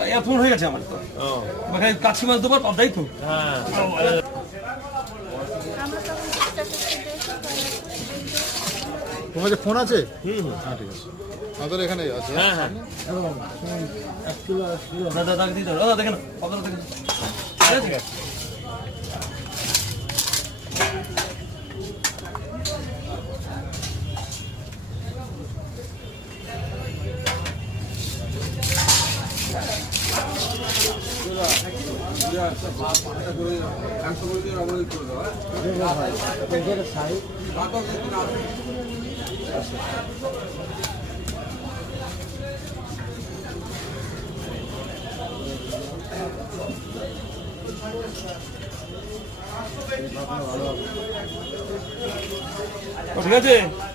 Phone হয়ে গেছে আমার তো কাছি মাছ দেবার পাবদাই তো তোমার যে ফোন আছে? হ্যাঁ ঠিক আছে, আমাদের এখানে আছে। হ্যাঁ হ্যাঁ দাদা দিতে দাদা দেখেন দেখেন ঠিক আছে। ঠিক আছে।